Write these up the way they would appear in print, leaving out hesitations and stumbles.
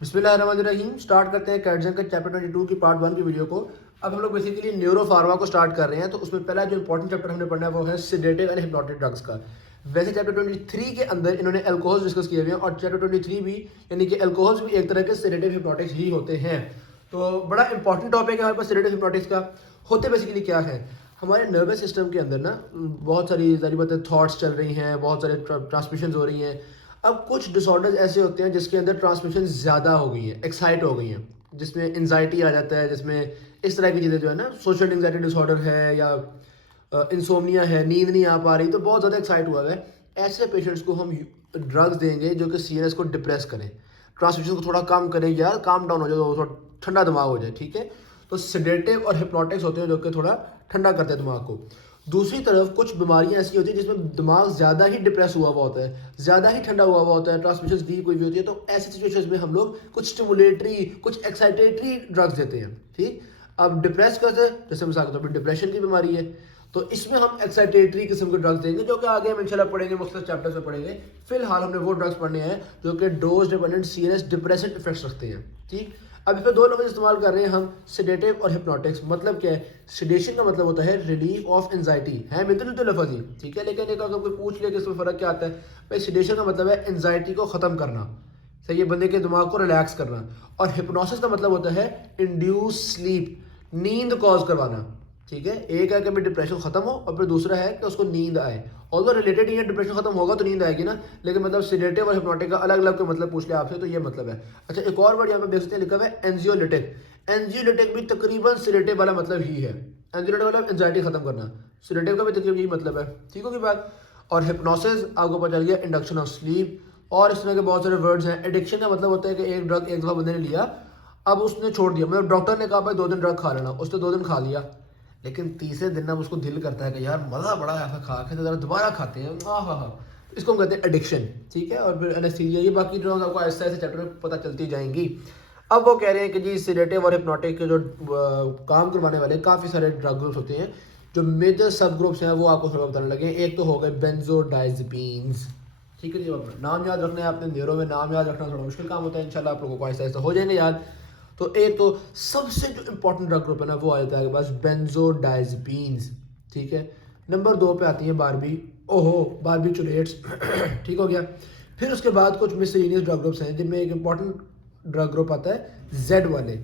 बिस्मिल्लाहिर्रहमानिर्रहीम। स्टार्ट करते हैं कैटजन के चैप्टर 22 की पार्ट 1 की वीडियो को। अब हम लोग बेसिकली न्यूरो फार्मा को स्टार्ट कर रहे हैं। तो उसमें पहला जो इंपॉर्टेंट चैप्टर हमने पढ़ना है वो है सेडेटिव एंड हिप्नोटिक ड्रग्स का। वैसे चैप्टर 23 के अंदर इन्होंने अल्कोहल डिस्कस किए हुए हैं और चैप्टर 23 भी यानी कि अल्कोहल्स भी एक तरह के सेडेटिव हिप्नोटिक्स ही होते हैं। तो बड़ा इंपॉर्टेंट टॉपिक है हमारे पास सेडेटिव हिप्नोटिक्स का। होते बेसिकली क्या है, हमारे नर्वस सिस्टम के अंदर ना बहुत सारी जारी बातें थॉट्स चल रही हैं, बहुत सारे ट्रांसमिशन हो रही हैं। अब कुछ डिसऑर्डर्स ऐसे होते हैं जिसके अंदर ट्रांसमिशन ज़्यादा हो गई हैं, एक्साइट हो गई हैं, जिसमें एनजाइटी आ जाता है, जिसमें इस तरह की चीज़ें जो है ना, सोशल एंजाइटी डिसऑर्डर है या इंसोम्निया है, नींद नहीं आ पा रही, तो बहुत ज़्यादा एक्साइट हुआ है। ऐसे पेशेंट्स को हम ड्रग्स देंगे जो कि सीएनएस को डिप्रेस करें, ट्रांसमिशन को थोड़ा कम करें, यार काम डाउन हो जाए, थोड़ा ठंडा दिमाग हो जाए। ठीक है, तो सेडेटिव और हिप्नोटिक्स होते हैं जो कि थोड़ा ठंडा करते हैं दिमाग को। दूसरी तरफ कुछ बीमारियां ऐसी होती हैं जिसमें दिमाग ज़्यादा ही डिप्रेस हुआ हुआ होता है, ज़्यादा ही ठंडा हुआ हुआ होता है, ट्रांसमिशन वीक हुई होती है। तो ऐसी सिचुएशंस में हम लोग कुछ स्टिमुलेटरी, कुछ एक्साइटेटरी ड्रग्स देते हैं। ठीक, अब डिप्रेस कैसे, जैसे मिसाल के तौर पर डिप्रेशन की बीमारी है तो इसमें हम एक्साइटेटरी किस्म के ड्रग्स देंगे जो कि आगे हम इंशाल्लाह पढ़ेंगे, मुख्तलिफ चैप्टर्स में पढ़ेंगे। फिलहाल हमने वो ड्रग्स पढ़ने हैं जो कि dose dependent serious depression effects रखते हैं। ठीक, अब इसमें दो लफ्ज़ इस्तेमाल कर रहे हैं हम, सेडेटिव और हिप्नोटिक्स। मतलब क्या है, सेडेशन का मतलब होता है रिलीफ ऑफ एंजाइटी, है मिलते जुलते लफ्ज़ ही। ठीक है, लेकिन एक अगर कोई पूछ लिया कि इसमें फ़र्क क्या आता है, भाई सेडेशन का मतलब है एंजाइटी को ख़त्म करना, सही है, बंदे के दिमाग को रिलैक्स करना। और हिप्नोसिस का मतलब होता है इंड्यूस स्लीप, नींद कॉज करवाना। ठीक है, एक है कि भाई डिप्रेशन खत्म हो और फिर दूसरा है कि उसको नींद आए। ऑल्दो रिलेटेड ही है, डिप्रेशन खत्म होगा तो नींद आएगी ना, लेकिन मतलब सेडेटिव और हिप्नोटिक का अलग अलग मतलब पूछ लिया आपसे तो ये मतलब है। अच्छा, एक और वर्ड यहाँ पे देख सकते हैं लिखा हुआ है एंजियोलिटिक। एंजियोलिटिक भी तकरीबन सेडेटिव वाला मतलब ही है। एंजियोलिटिक वाला एंजाइटी खत्म करना, सेडेटिव का भी तकरीबन यही मतलब है। ठीक होगी बात। और हिप्नोसिस आपको पता चल गया इंडक्शन ऑफ स्लीप। और इस तरह के बहुत सारे वर्ड्स हैं। एडिक्शन का मतलब होता है कि एक ड्रग एक दफ़ा बंदे ने लिया, अब उसने छोड़ दिया, मतलब डॉक्टर ने कहा भाई 2 दिन ड्रग खा लेना, उसने 2 दिन खा लिया, लेकिन तीसरे दिन अब उसको दिल करता है कि यार मज़ा बड़ा आया खा के, तो ज़रा दोबारा खाते हैं। हाँ हाँ हाँ, इसको हम कहते हैं एडिक्शन। ठीक है, और फिर एनेस्थीसिया, ये बाकी जो आपको ऐसे ऐसे चैप्टर में पता चलती जाएंगी। अब वो कह रहे हैं कि जी सेडेटिव और हिप्नोटिक के जो काम करवाने वाले काफ़ी सारे ड्रग ग्रुप्स होते हैं। जो मेजर सब ग्रुप्स हैं वो आपको थोड़ा बताने लगे। एक तो हो गए बेंजोडाइजपीन्स। ठीक है जी, नाम याद रखना है आपने, देरों में नाम याद रखना थोड़ा मुश्किल काम होता है, इंशाल्लाह आप लोगों को ऐसा ऐसा हो जाएंगे याद। तो एक तो सबसे जो इंपॉर्टेंट ड्रग ग्रुप है ना वो आ जाता है बस बेंजोडाइजपीन्स। ठीक है, नंबर 2 पे आती है बारबी, ओहो बारबीचुरेट्स। ठीक हो गया। फिर उसके बाद कुछ मिसलिनियस ड्रग ग्रुप्स हैं जिनमें एक इंपॉर्टेंट ड्रग ग्रुप आता है जेड वाले।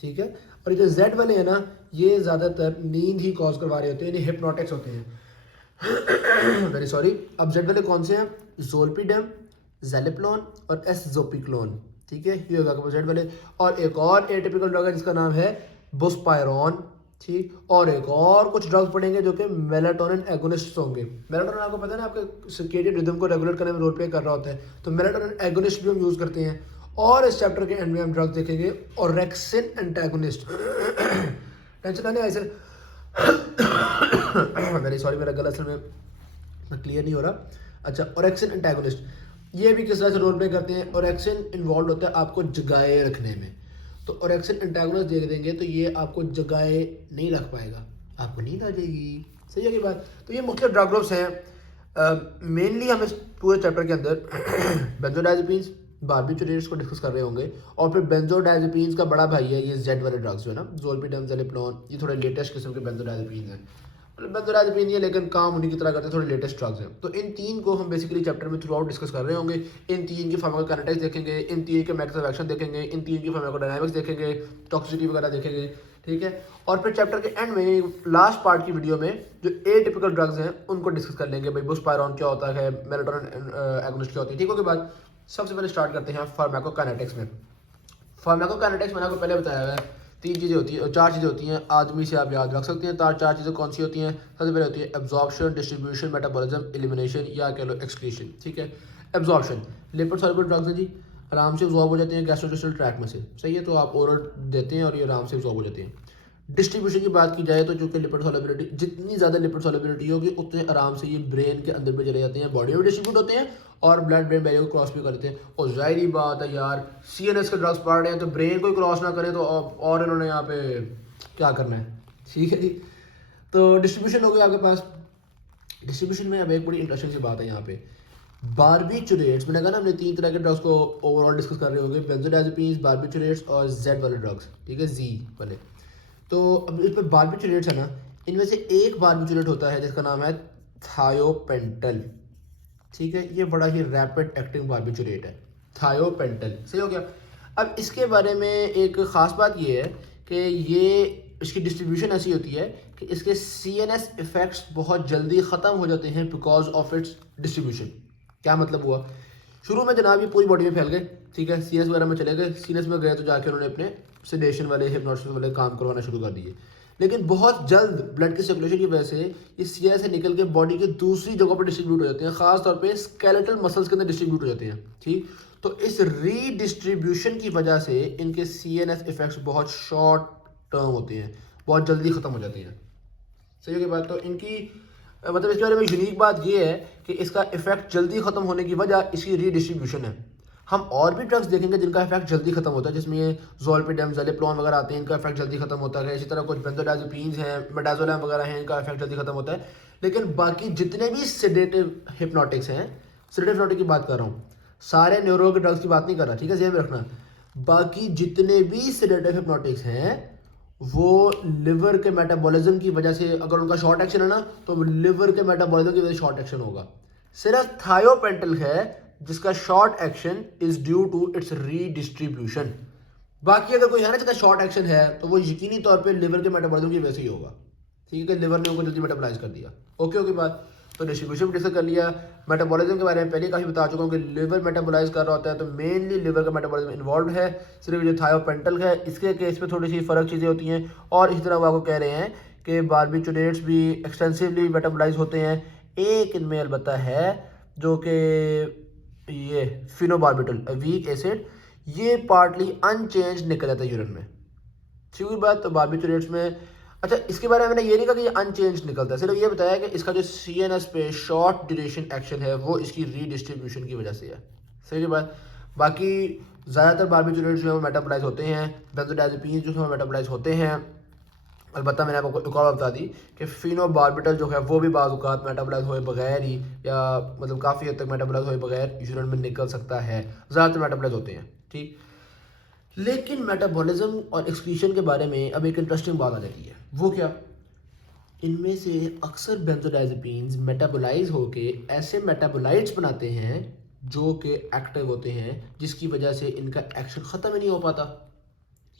ठीक है, और ये जो जेड वाले हैं ना, ये ज़्यादातर नींद ही कॉज करवा रहे होते हैं, यानी हिप्नोटिक्स होते हैं। Very sorry. अब जेड वाले कौन से हैं, जोल्पिडम, जेलिप्लोन और एसजोपिक्लोन। ठीक है, ये होगा जेड वाले। और एक और एटिपिकल ड्रग है जिसका नाम है बुस्पायरॉन। ठीक, और एक और कुछ ड्रग्स पड़ेंगे जो कि मेलाटोनिन एगोनिस्ट होंगे। मेलाटोनिन आपको पता है ना, आपके सर्केडियन रिदम को रेगुलेट करने में रोल प्ले कर रहा होता है, तो मेलाटोनिन एगोनिस्ट भी हम यूज़ करते हैं। और इस चैप्टर के एंड में हम ड्रग्स देखेंगे ऑरेक्सिन एंटागोनिस्ट। टेंशन आने ऐसे। वेरी सॉरी, मेरा गला असल में क्लियर नहीं हो रहा। अच्छा, ऑरेक्सिन एंटागोनिस्ट ये भी किस तरह से रोल प्ले करते हैं। ऑरेक्सिन इन्वॉल्व होता है आपको जगाए रखने में, तो ऑरेक्सिन एंटागोनिस्ट दे देंगे तो ये आपको जगाए नहीं रख पाएगा, आपको नींद आ जाएगी। सही है की बात। तो ये मुख्य ड्रग ग्रुप्स हैं। मेनली हम इस पूरे चैप्टर के अंदर बेंजोडाइजपीन्स, बारबीचुरेट्स को डिस्कस कर रहे होंगे। और फिर बेंजोडाइजपीन्स का बड़ा भाई है ये जेड वाले ड्रग्स जो है ना, जोल्पिडम, जेलिप्लोन, ये थोड़े लेटेस्ट किस्म के बेंजोडाइजपीन्स हैं। बेंजोडाइजपीन नहीं है लेकिन काम उन्हीं की तरह करते हैं, थोड़े लेटेस्ट ड्रग्स हैं। तो इन तीन को हम बेसिकली चैप्टर में थ्रू आउट डिस्कस कर रहे होंगे। इन तीन की फार्माकोकाइनेटिक्स देखेंगे, इन तीन के मैकेनिज्म ऑफ एक्शन देखेंगे, इन तीन की फार्माकोडायनामिक्स देखेंगे, टॉक्सिसिटी वगैरह देखेंगे। ठीक है, और फिर चैप्टर के एंड में लास्ट पार्ट की वीडियो में जो एटिपिकल ड्रग्स हैं उनको डिस्कस कर लेंगे। भाई बुस्पायरॉन क्या होता है, मेलाटोनिन एगोनिस्ट क्या होती है। ठीक है, बाद सबसे पहले स्टार्ट करते हैं फार्माकोकाइनेटिक्स में। फार्माकोकाइनेटिक्स मैंने आपको पहले बताया है, 3 चीज़ें होती हैं, 4 चीज़ें होती हैं, आदमी से आप याद रख सकते हैं। 4 चीज़ें कौन सी होती हैं। सबसे पहले होती है एब्जॉर्प्शन, डिस्ट्रीब्यूशन, मेटाबॉलिज्म, एलिमिनेशन या कह लो एक्सक्रीशन। ठीक है, एब्जॉर्प्शन लिपिड सॉल्युबल ड्रग्स हैं जी, आराम से एब्जॉर्ब हो जाते हैं गैस्ट्रोइंटेस्टाइनल ट्रैक्ट में से। सही है, तो आप ओरल देते हैं और ये आराम से एब्जॉर्ब हो जाते हैं। डिस्ट्रीब्यूशन की बात की जाए तो चूंकि लिपिड सॉल्युबिलिटी, जितनी ज़्यादा लिपिड सॉल्युबिलिटी होगी उतने आराम से ये ब्रेन के अंदर में चले जाते हैं, बॉडी में डिस्ट्रीब्यूट होते हैं और ब्लड ब्रेन बैरियर को क्रॉस भी करते हैं। और जाहिर बात है यार, सीएनएस के ड्रग्स पढ़ रहे हैं तो ब्रेन को क्रॉस ना करें तो और इन्होंने यहाँ पे क्या करना है। ठीक है जी, तो डिस्ट्रीब्यूशन हो गया आपके पास। डिस्ट्रीब्यूशन में अब एक बड़ी इंटरेस्टिंग सी बात है यहाँ पे बारबिचुरेट्स, मैंने कहा ना हमने 3 तरह के ड्रग्स को ओवरऑल डिस्कस कर रहे होंगे, बेंजोडाइजेपिन्स, बारबिचुरेट्स और जेड वाले ड्रग्स, ठीक है, जी वाले। तो अब इस पर बारबिचुरेट्स है ना, इनमें से एक बारबिचुरेट होता है जिसका नाम है थायोपेंटल, ठीक है, ये बड़ा ही रैपिड एक्टिंग बारबिचुरेट है, थायोपेंटल, सही हो गया। अब इसके बारे में एक ख़ास बात ये है कि ये इसकी डिस्ट्रीब्यूशन ऐसी होती है कि इसके CNS इफ़ेक्ट्स बहुत जल्दी ख़त्म हो जाते हैं बिकॉज ऑफ इट्स डिस्ट्रीब्यूशन। क्या मतलब हुआ, शुरू में जनाब ये पूरी बॉडी में फैल गए, ठीक है, CNS वगैरह में चले गए, CNS में गए तो जाके उन्होंने अपने सेडेशन वाले हिप्नोसिस वाले काम करवाना शुरू कर दिए, लेकिन बहुत जल्द ब्लड की सर्कुलेशन की वजह से ये CNS से निकल के बॉडी के दूसरी जगहों पर डिस्ट्रीब्यूट हो जाते हैं, खास तौर पे स्केलेटल मसल्स के अंदर डिस्ट्रीब्यूट हो जाते हैं, ठीक। तो इस रीडिस्ट्रीब्यूशन की वजह से इनके CNS इफेक्ट्स बहुत शॉर्ट टर्म होते हैं, बहुत जल्दी ख़त्म हो जाते हैं, सही है बात। तो इनकी मतलब इसके बारे में यूनिक बात ये है कि इसका इफेक्ट जल्दी ख़त्म होने की वजह इसकी रीडिस्ट्रीब्यूशन है। हम और भी ड्रग्स देखेंगे जिनका इफेक्ट जल्दी खत्म होता है, जिसमें ये ज़ोलपिडेम, ज़ेलेप्लोन वगैरह आते हैं, इनका इफेक्ट जल्दी खत्म होता है। इसी तरह कुछ बेंजोडाइज़ेपिन्स हैं, मेडाजोलैम वगैरह हैं, इनका इफेक्ट जल्दी खत्म होता है। लेकिन बाकी जितने भी सेडेटिव हिप्नोटिक्स हैं, सेडेटिव हिप्नोटिक की बात कर रहा हूँ, सारे न्यूरो के ड्रग्स की बात नहीं कर रहा, ठीक है, ध्यान में रखना। बाकी जितने भी सेडेटिव हिप्नोटिक्स हैं वो लिवर के मेटाबॉलिज्म की वजह से, अगर उनका शॉर्ट एक्शन है ना, तो लिवर के मेटाबॉलिज्म की वजह से शॉर्ट एक्शन होगा। सिर्फ थायोपेंटल है जिसका short action is due to its redistribution. बाकी अगर कोई है ना जिसका शॉर्ट एक्शन है तो वो यकीनी तौर पे लिवर के मेटाबॉलिज्म की वजह से ही होगा, ठीक है, लिवर ने उनको जल्दी मेटाबॉलाइज कर दिया। ओके बात। तो डिस्ट्रीब्यूशन भी डिस्कस कर लिया, मेटाबॉलिज्म के बारे में पहले काफ़ी बता चुका हूँ कि लिवर मेटाबॉलाइज कर रहा होता है, तो मेनली लिवर का मेटाबॉलिज्म इन्वॉल्व है। सिर्फ जो थायोपेंटल है इसके केस में थोड़ी सी फ़र्क चीज़ें होती हैं, और इसी तरह वो आपको कह रहे हैं कि बारबिचुरेट्स भी एक्सटेंसिवली मेटाबॉलाइज होते हैं। एक इनमें अलबत्ता है जो कि ये फिनोबार्बिटल वीक एसिड, ये पार्टली अनचेंज निकल जाता है यूरिन में, ठीक है बात। तो बारबिचुरेट्स में अच्छा, इसके बारे में मैंने ये नहीं कहा कि ये अनचेंज निकलता है, सिर्फ ये बताया कि इसका जो CNS पे शॉर्ट ड्यूरेशन एक्शन है वो इसकी रीडिस्ट्रीब्यूशन की वजह से है, सही है बात। बाकी ज़्यादातर बारबिचुरेट्स जो है वो मेटाबोलाइज होते हैं, बेंजोडाइजेपिन्स जो है वो मेटाबोलाइज होते हैं। अलबत्ता मैंने आपको एक और बता दी कि फिनोबार्बिटल जो है वो भी बाज़ औक़ात मेटाबोलाइज हुए बगैर ही, या मतलब काफ़ी हद तक मेटाबोलाइज हुए बगैर यूरिन में निकल सकता है, ज़्यादातर मेटाबोलाइज होते हैं, ठीक। लेकिन मेटाबॉलिज्म और एक्सक्रीशन के बारे में अब एक इंटरेस्टिंग बात आ जाती है, वो क्या, इनमें से अक्सर बेंजोडाइजेपिन्स मेटाबोलाइज होके ऐसे मेटाबोलाइट्स बनाते हैं जो कि एक्टिव होते हैं, जिसकी वजह से इनका एक्शन ख़त्म ही नहीं हो पाता,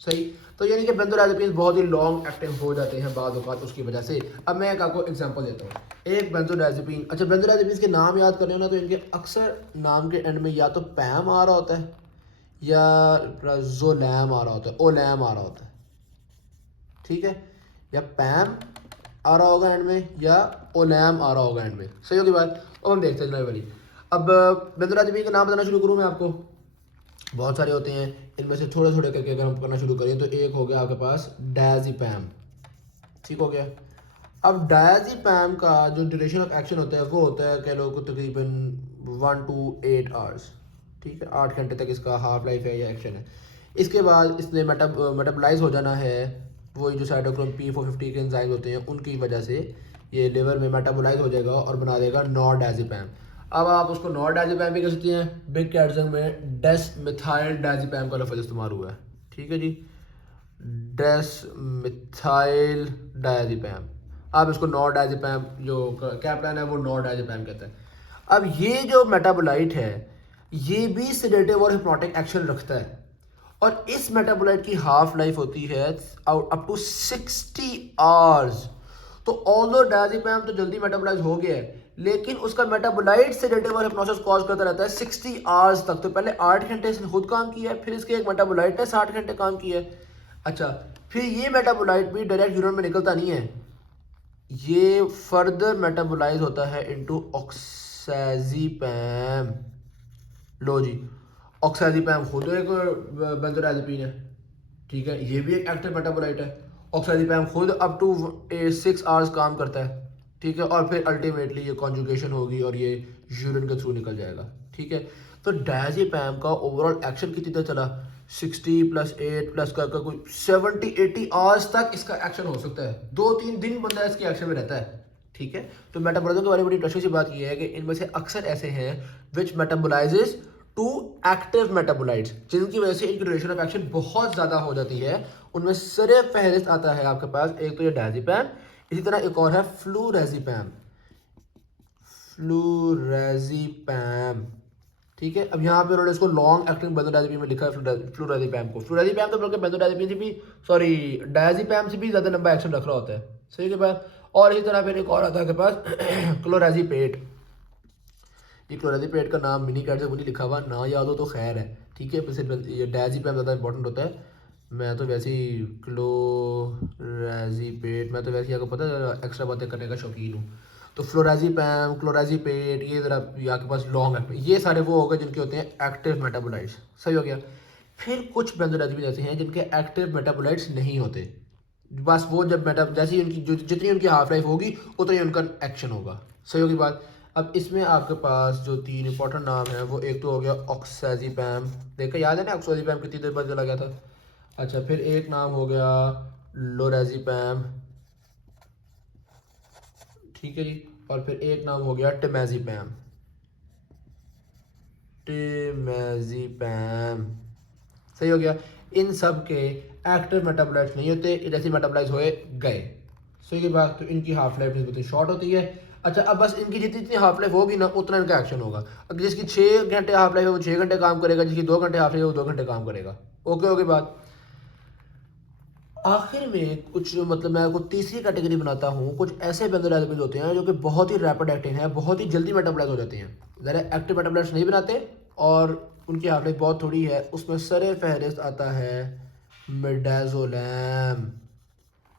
सही। तो यानी कि बेंजोडाइजेपिन्स बहुत ही लॉन्ग एक्टिव हो जाते हैं बाद औक़ात उसकी वजह से। अब मैं एक आपको एग्जांपल देता हूँ, एक बेंजोडाइजेपिन, अच्छा बेंजोडाइजेपिन्स के नाम याद कर रहे हो ना, तो इनके अक्सर नाम के एंड में या तो पैम आ रहा होता है या जोलैम आ रहा होता है, ओलैम आ रहा होता है, ठीक है, या पैम आ रहा होगा एंड में या ओलैम आ रहा होगा एंड में, सही होगी बात। अब हम देखते हैं जनाब वाली। अब बेंजोडाइजेपिन का नाम बताना शुरू करूँ मैं आपको, बहुत सारे होते हैं, इनमें से थोड़े थोड़े करके अगर हम करना शुरू करें तो एक हो गया आपके पास डायज़ेपैम, ठीक हो गया। अब डायज़ेपैम का जो ड्यूरेशन ऑफ एक्शन होता है वो होता है कह लो को तकरीबन 1 to 8 आवर्स, ठीक है, 8 घंटे तक इसका हाफ लाइफ है या एक्शन है। इसके बाद इसने मेटाबोलाइज हो जाना है, वही जो साइटोक्रोम P450 के एंजाइम होते हैं उनकी वजह से ये लिवर में मेटाबोलाइज हो जाएगा और बना देगा नॉरडायज़ेपैम। अब आप उसको नॉरडायज़ेपैम भी कह सकते हैं, बिग कैटजंग में डेसमिथाइल डायज़ेपैम का लफ्ज़ इस्तेमाल हुआ है, ठीक है जी, डेसमिथाइल डायज़ेपैम। आप इसको नॉरडायज़ेपैम जो कैप्टन है वो नॉरडायज़ेपैम कहता है। अब ये जो मेटाबोलाइट है ये भी सेडेटिव और हिप्नोटिक एक्शन रखता है, और इस मेटाबोलाइट की हाफ लाइफ होती है अप टू 60 आवर्स। तो ऑल्दो डायज़ेपैम तो जल्दी मेटाबोलाइज हो गया है, लेकिन उसका मेटाबोलाइट सेडेटिव और हिप्नोसिस कॉज करता रहता है 60 आवर्स तक। तो पहले 8 घंटे इसने खुद काम किया है, फिर इसके एक मेटाबोलाइट ने 60 घंटे काम किया है। अच्छा, फिर ये मेटाबोलाइट भी डायरेक्ट यूरिन में निकलता नहीं है, ये फर्दर मेटाबोलाइज होता है इनटू ऑक्साज़ेपैम। लो जी, ऑक्साज़ेपैम खुद एक बेंजोडाइजेपिन है, ठीक है, ये भी एक एक्टिव मेटाबोलाइट है। ऑक्साज़ेपैम खुद अप टू 6 आवर्स काम करता है, ठीक है, और फिर अल्टीमेटली ये कॉन्जुगेशन होगी और ये यूरिन के थ्रू निकल जाएगा, ठीक है। तो डायज़ेपैम का ओवरऑल एक्शन कितनी तक चला, 60 + 8 प्लस का कोई 70-80 आवर्स तक इसका एक्शन हो सकता है। 2-3 दिन बंदा इसके एक्शन में रहता है, ठीक है। तो मेटाबॉलिज्म के बारे में बड़ी इंटरेस्टिंग सी बात यह है कि इनमें से अक्सर ऐसे हैं विच मेटाबोलाइजेस टू एक्टिव मेटाबोलाइट्स, जिनकी वजह से इनकी ड्यूरेशन ऑफ एक्शन बहुत ज़्यादा हो जाती है। उनमें सरे फहरिस्त आता है आपके पास, एक तो ये डायजेपैम, इसी तरह एक और है फ्लूरेज़ेपैम, फ्लूरेज़ेपैम। ठीक है। अब यहाँ पे उन्होंने इसको लॉन्ग एक्टिंग बेंजोडाइज़ेपिन में लिखा है फ्लूरेज़ेपैम को। फ्लूरेज़ेपैम तो बल्कि बेंजोडाइज़ेपिन से भी, सॉरी, डायज़ेपैम से भी ज़्यादा लंबा एक्शन रख रहा होता है। सही के बाद, और इसी तरह फिर एक और आता है आपके पास क्लोराज़ेपेट। ये क्लोराज़ेपेट का नाम मिनी कैट से मुझे लिखा हुआ ना याद हो तो खैर है। ठीक है। वैसे ये डायज़ेपैम ज़्यादा इंपॉर्टेंट होता है। मैं तो वैसे ही क्लोराज़ेपेट, मैं तो वैसे ही आपको पता है एक्स्ट्रा बातें करने का शौकीन हूँ। तो फ्लोराज़ेपैम, क्लोराज़ेपेट, ये ज़रा आपके पास लॉन्ग एक्टिव, ये सारे वो हो गए जिनके होते हैं एक्टिव मेटाबोलाइट्स। सही हो गया। फिर कुछ बेंजोडाइज़ेपिन ऐसे हैं जिनके एक्टिव मेटाबोलाइट्स नहीं होते, बस वो जब जैसे ही उनकी जितनी उनकी हाफ लाइफ होगी उतना ही उनका एक्शन होगा। सही होगी बात। अब इसमें आपके पास जो 3 इंपॉर्टेंट नाम हैं वो एक तो हो गया ऑक्साज़ेपैम, देखा याद है ना ऑक्साज़ेपैम कितनी देर बाद चला गया था। अच्छा, फिर एक नाम हो गया लोराज़ेपैम, ठीक है जी। और फिर एक नाम हो गया टेमाज़ेपैम, टेमाज़ेपैम। सही हो गया। इन सब के एक्टिव मेटाबोलाइट्स नहीं होते, जैसे मेटाबोलाइज होए गए। सही की बात। तो इनकी हाफ लाइफ बहुत शॉर्ट होती है। अच्छा, अब बस इनकी जितनी जितनी हाफ लाइफ होगी ना उतना इनका एक्शन होगा। अगर जिसकी 6 घंटे हाफ लाइफ है वो 6 घंटे काम करेगा, जिसकी 2 घंटे हाफ लाइफ है वो 2 घंटे काम करेगा। ओके होगी बात। आखिर में कुछ मतलब मैं आपको तीसरी कैटेगरी बनाता हूँ। कुछ ऐसे बेंजोडाइज़ेपिन होते हैं जो कि बहुत ही रैपिड एक्टिंग है, बहुत ही जल्दी मेटाबोलाइज हो जाते हैं, ज़रा एक्टिव मेटाबोलाइट्स नहीं बनाते और उनकी हाफ लाइफ बहुत थोड़ी है। उसमें सरे फहरिस्त आता है मिडाज़ोलैम।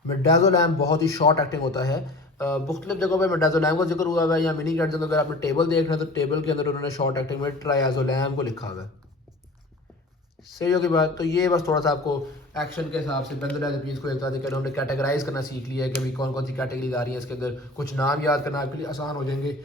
मिडाज़ोलैम बहुत ही शॉर्ट एक्टिंग होता है। मुख्तलिफ जगहों पर मिडाज़ोलैम का जिक्र हुआ है, या मिनी कैट्स अगर आपने टेबल देख रहे हैं तो टेबल के अंदर उन्होंने शॉर्ट एक्टिंग में ट्रायाज़ोलैम को लिखा हुआ है। सही होगी बात। तो ये बस थोड़ा सा आपको एक्शन के हिसाब से बेंजोडाइज़ेपिन्स को एक तरह से हमने कैटेगराइज करना सीख लिया है कि भाई कौन कौन सी कैटेगरीज आ रही हैं इसके अंदर। कुछ नाम याद करना आपके लिए आसान हो जाएंगे।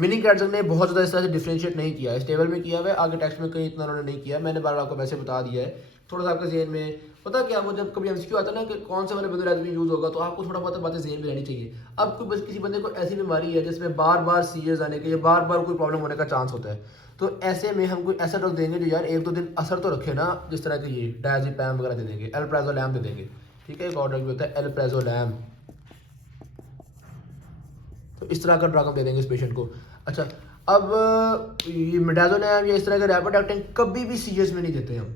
मिनी कैट्स ने बहुत ज़्यादा इस तरह से डिफ्रेंशिएट नहीं किया, इस टेबल में किया हुआ है, आगे टेक्स्ट में कहीं इतना उन्होंने नहीं किया। मैंने बार बार आपको वैसे बता दिया है, थोड़ा सा आपके जहन में पता क्या, वो जब कभी एमसीक्यू आता है ना कि कौन सा वाला बेंजोडाइज़ेपिन यूज़ होगा, तो आपको थोड़ा बहुत बातें जहन में रहनी चाहिए। अब कोई बस किसी बंदे को ऐसी बीमारी है जिसमें बार बार सीरियस आने के या बार बार कोई प्रॉब्लम होने का चांस होता है, तो ऐसे में हम कोई ऐसा ड्रग देंगे जो यार एक दो दिन असर तो रखे ना, जिस तरह के ये डायज़ेपैम वगैरह दे देंगे, अल्प्राज़ोलैम दे देंगे। ठीक है। एक और ड्रग भी होता है अल्प्राज़ोलैम, तो इस तरह का ड्रग हम दे देंगे इस पेशेंट को। अच्छा, अब ये मिडाज़ोलैम या इस तरह के रैपिड एक्टिंग कभी भी सीरियस में नहीं देते हम।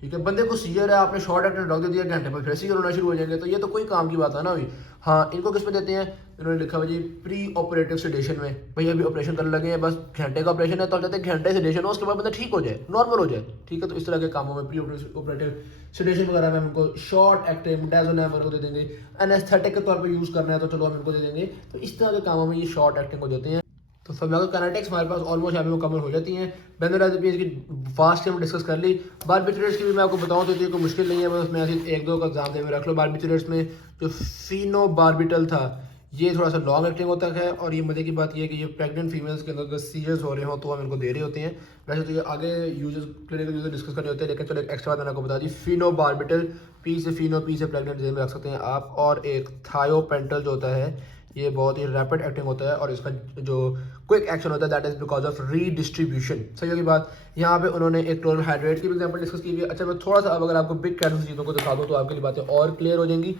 ठीक है। बंदे को सीजर है, आपने शॉर्ट एक्टिंग ड्रग दे दिया, घंटे पर फिर सीजर होना शुरू हो जाएंगे, तो ये तो कोई काम की बात है ना अभी। हाँ, इनको किस में देते हैं, इन्होंने लिखा हुआ जी प्री ऑपरेटिव सेडेशन में। भाई अभी ऑपरेशन करने लगे हैं, बस घंटे का ऑपरेशन है तो हम चाहते हैं घंटे सेडेशन हो, उसके बाद बंदा ठीक हो जाए, नॉर्मल हो जाए। ठीक है। तो इस तरह के कामों में प्री ऑपरेटिव सेडेशन वगैरह में हम इनको शॉर्ट एक्टिव मिडाज़ोलैम वगैरह को दे देंगे। एनेस्थेटिक के तौर पर यूज़ करना है तो चलो हम इनको दे देंगे। तो इस तरह के कामों में ये शॉर्ट एक्टिंग हो जाते हैं। तो सब लोग काइनेटिक्स हमारे पास ऑलमोस्ट यहाँ पे मुकम्मल हो जाती हैं। बेंजोडाइज़ेपिन्स की फास्ट हम डिस्कस कर ली। बारबिटरेट्स की भी मैं आपको बताऊँ तो ये कोई मुश्किल नहीं है, बस मैं ऐसे एक दो का एग्जाम दे में रख लो। बारबिटरेट्स में जो फिनोबार्बिटल था ये थोड़ा सा लॉन्ग एक्टिंग होता है, और ये मजे की बात ये है कि ये प्रेग्नेंट फीमेल्स के अंदर अगर सीरियस हो रहे हो तो हम इनको दे रहे होते हैं। वैसे तो ये आगे यूजर्स क्लिनिकल यूजर डिस्कस करने होते हैं, लेकिन चलो एक एक्स्ट्रा बात मैंने आपको बता दी। फिनोबार्बिटल, पी से फिनो, पी से प्रेग्नेंट जेल में रख सकते हैं आप। और एक थायोपेंटल जो होता है ये बहुत ही रैपिड एक्टिंग होता है, और इसका जो क्विक एक्शन होता है that is because of redistribution. सही होगी बात। यहाँ पे उन्होंने एक क्लोरल हाइड्रेट की भी एग्जांपल डिस्कस की हुई है। अच्छा, मैं थोड़ा सा अब अगर आपको बिग कैटेगरी चीज़ों को दिखा दूँ तो आपके लिए बातें और क्लियर हो जाएंगी।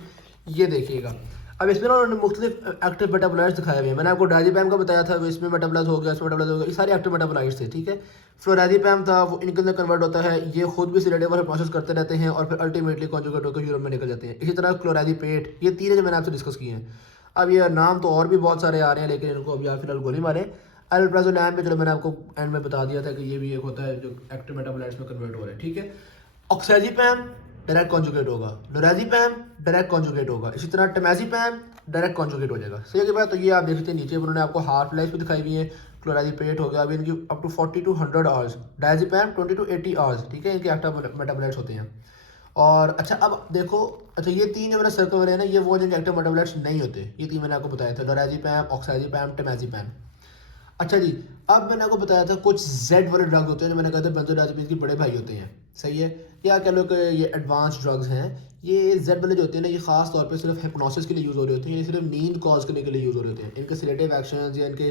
ये देखिएगा, अब इसमें ना उन्होंने मुख्तलिफ एक्टिव मेटाबोलाइट्स दिखाए हुए हैं। मैंने आपको डायज़ेपैम का बताया था, इसमें मेटाबोलाइज हो गया, इसमें मेटाबोलाइज हो गया, ये सारे एक्टिव मेटाबोलाइट्स थे। ठीक है। फ्लोराज़ेपैम था, वो इनके अंदर कन्वर्ट होता है, ये खुद भी सीडेटिव वाले प्रोसेस करते रहते हैं और फिर अल्टीमेटली कॉन्जुगेट होकर यूरोप में निकल जाते हैं। इसी तरह क्लोराज़ेपेट, ये तीन जो मैंने आपसे डिस्कस किए हैं। अब ये नाम तो और भी बहुत सारे आ रहे हैं, लेकिन इनको अभी आप फिलहाल गोली मारें। अल्प्राज़ोलैम पे चलो मैंने आपको एंड में बता दिया था कि ये भी एक होता है जो एक्टिव मेटाबोलाइट्स में कन्वर्ट हो रहा है। ठीक है। ऑक्साज़ेपैम डायरेक्ट कॉन्जुगेट होगा, लोराज़ेपैम डायरेक्ट कॉन्जुगेट होगा, इसी तरह टेमाज़ेपैम डायरेक्ट कॉन्जुगेट हो जाएगा। सही है बात। तो ये आप देख सकते हैं नीचे उन्होंने आपको हाफ लाइफ भी दिखाई हुई है। क्लोराज़ेपेट हो गया, अभी इनकी up to 40 to 100 hours, diazepam 20 to 80 hours. ठीक है। इनके एक्टिव मेटाबोलाइट्स होते हैं। और अच्छा, अब देखो, अच्छा ये तीन जो मैंने सर्कल वाले हैं ना, ये वो जिनके एक्टिव मेटाबोलाइट्स नहीं होते, ये तीन मैंने आपको बताया था, लोराज़ेपैम, ऑक्साज़ेपैम, टेमाज़ेपैम। अच्छा जी, अब मैंने आपको बताया था कुछ जेड वाले ड्रग होते हैं जो मैंने कहा था बेंजोडाइज़ेपिन्स के बड़े भाई होते हैं। सही है। या कह लो कि ये एडवांस ड्रग्स हैं, ये जेड वाले जो होते हैं ना, ये खास तौर पे सिर्फ हिप्नोसिस के लिए यूज़ हो रहे होते हैं, ये सिर्फ नींद कॉज करने के लिए यूज़ हो रहे होते हैं। इनके सिलेटिव एक्शंस या इनके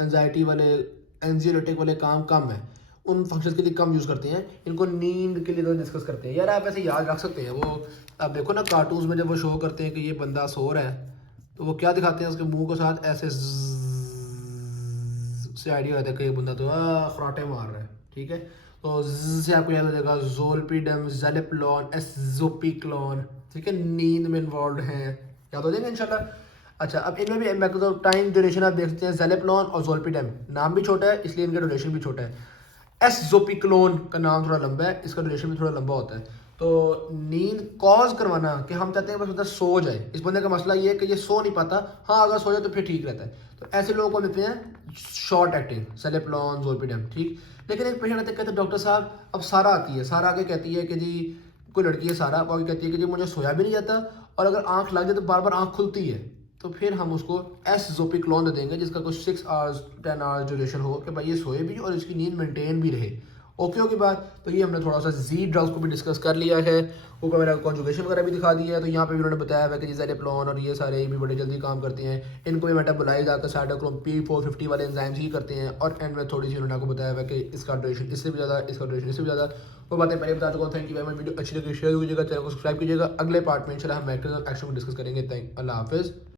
एनजाइटी वाले एंजियोलिटिक वाले काम कम है, उन फंक्शंस के लिए कम यूज़ करते हैं। इनको नींद के लिए तो डिस्कस करते हैं। यार आप ऐसे याद रख सकते हैं, वो आप देखो ना कार्टून्स में जब वो शो करते हैं कि ये बंदा सो रहा है, तो वो क्या दिखाते हैं, उसके मुंह के साथ ऐसे से आइडिया होता है कि ये बंदा तो खराटे मार रहा है, ठीक है। तो से आपको याद हो जाएगा ज़ोलपीडम, ज़ेलेप्लोन, एज़ोपिक्लोन, ठीक है, नींद में इन्वॉल्व हैं, याद हो जाएंगे इंशाल्लाह। अच्छा, अब इनमें भी मैं तो टाइम ड्यूरेशन आप देख सकते हैं, ज़ेलेप्लोन और ज़ोलपीडम नाम भी छोटा है इसलिए इनका ड्यूरेशन भी छोटा है। एसजोपिक्लोन का नाम थोड़ा लंबा है, इसका ड्यूरेशन भी थोड़ा लंबा होता है। तो नींद कॉज करवाना कि हम चाहते हैं बस बंदा सो जाए, इस बंदे का मसला ये है कि ये सो नहीं पाता, हाँ अगर सो जाए तो फिर ठीक रहता है। तो ऐसे लोगों को देते हैं शॉर्ट एक्टिंग सेलेप्लॉन ज़ोलपीडम, ठीक। लेकिन एक पेशेंट आते कहते हैं डॉक्टर साहब, अब सारा आती है, सारा आके कहती है कि जी, कोई लड़की है सारा, वो आके कहती है कि जी मुझे सोया भी नहीं जाता और अगर आँख लग जाए तो बार बार आँख खुलती है। तो फिर हम उसको एसजोपिक्लोन दे देंगे जिसका कुछ 6 आवर्स 10 आवर्स ड्यूरेशन हो कि भाई ये सोए भी और इसकी नींद मेंटेन भी रहे। ओके की बात। तो ये हमने थोड़ा सा जी ड्रग्स को भी डिस्कस कर लिया है, ऊपर मेरा कॉन्जुगेशन वगैरह भी दिखा दिया है। तो यहाँ पे भी उन्होंने बताया है कि ज़ेलेप्लोन और ये सारे भी बड़े जल्दी काम करते हैं, इनको भी मेटाबोलाइज आकर साइटोक्रोम P450 वाले एंजाइम्स ही करते हैं। और एंड में थोड़ी सी उन्होंने आपको बताया है कि इसका ड्यूरेशन इससे भी ज़्यादा, इसका ड्यूरेशन इससे भी ज़्यादा। वो बातें पहले बता चुका हूँ। Thank you very much. Video अच्छी लगी शेयर कीजिएगा, चैनल को सब्सक्राइब कीजिएगा। अगले पार्ट में इंशाल्लाह हम एक्शन को डिस्कस करेंगे। थैंक अल्लाह हाफिज़।